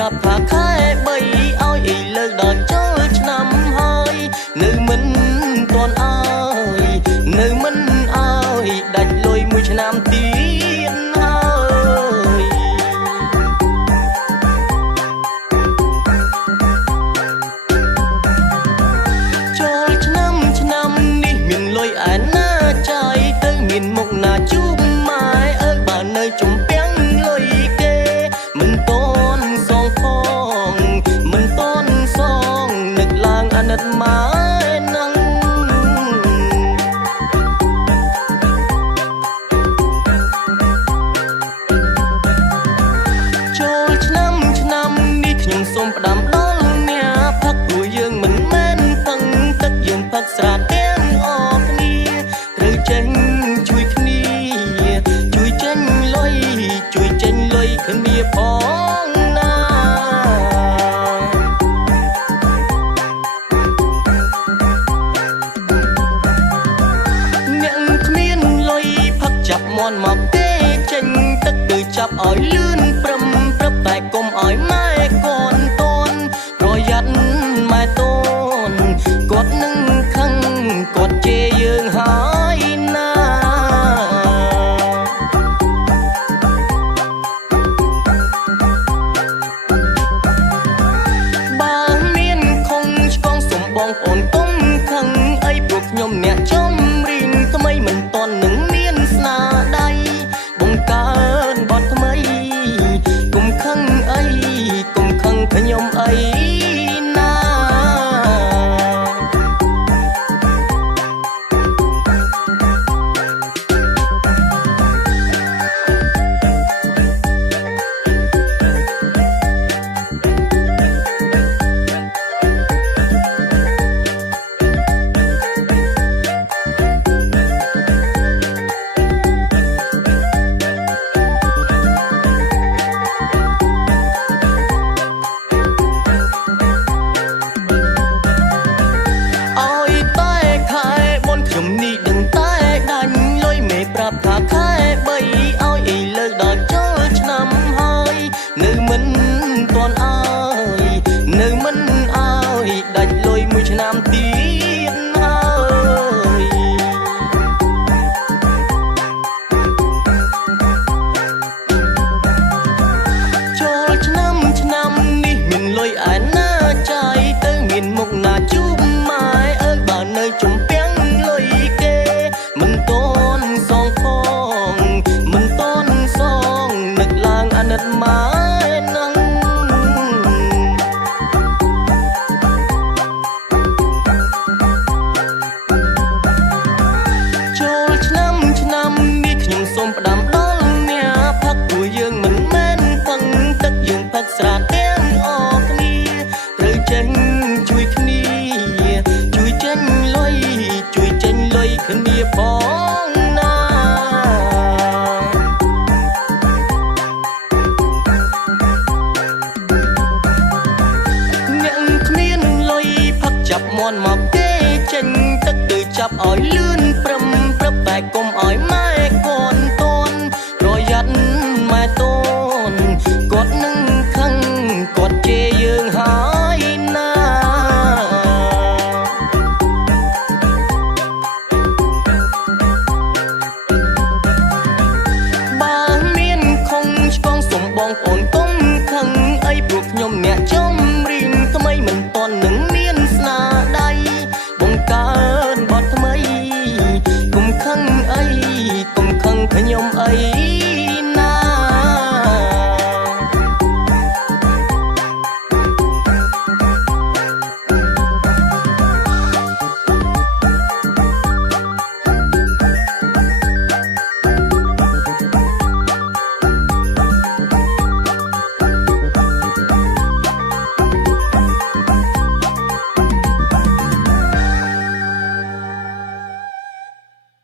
ប្រាប់ថាខែ3ឲ្យលើកដល់ចូលឆ្នាំហើយនៅមិនទាន់ឲ្យនៅមិនឲ្យដាច់លុយមួយឆ្នាំទៀតហើយចូលឆ្នាំនេះមានលុយឯណាចាយទៅមានមុខណាជួបម៉ែអើបើនៅជំពាំងលុយគេមិនតន់សងផងមិនតន់សងនឹកឡើងអាណិតម៉ែនឹងចូលឆ្នាំនេះខ្ញុំសូមផ្ដាំដល់អ្នកផឹកព្រោះយើងមិនមែនតឹងទឹកយើងផឹកស្រាទាំងអស់គ្នាត្រូវចេញជួយគ្នាជួយចេញលុយគ្នាផងណាអ្នកគ្មានលុយផឹកចាប់មន់មកទេចេញទឹកទៅចាប់ឲ្យលឿនព្រឹបតែកុំឲ្យម៉ែកូនតន់ប្រយ័ត្នម៉ែតូនគាត់នឹងខឹងគាត់ជេរយើងហើយណាបើមានខំឆ្កងសំបងប្អូនកុំខឹងអីពួកខ្ញុំអ្នកចំរៀងថ្មីមិនតន់នឹងមានស្នាដៃបង្កើនបទថ្មីកុំខឹងអីកុំខឹងខ្ញុំអីណាប្រាប់ថាខែ3ឲ្យលើកដល់ចូលឆ្នាំហើយនៅមិនទាន់ឲ្យនៅមិនឲ្យដាច់លុយមួយឆ្នាំទៀតហើយចូលឆ្នាំនេះមានលុយឯណាចាយទៅមានមុខណាជួបម៉ែអើបើនៅជំពាំងលុយគេមិនតន់សងផងមិនតន់សងនឹកឡើងអាណិតម៉ែនឹងចូលឆ្នាំនេះខ្ញុំសូមផ្ដាំដល់អ្នកផឹកព្រោះយើងមិនមែនតឹងទឹកយើងផឹកស្រាទាំងអស់គ្នាត្រូវចេញជួយគ្នាជួយចេញលុយគ្នាផងណាអ្នកគ្មានលុយផឹកចាប់មន់មកទេចេញទឹកទៅចាប់ឲ្យលឿនព្រឹបតែកុំ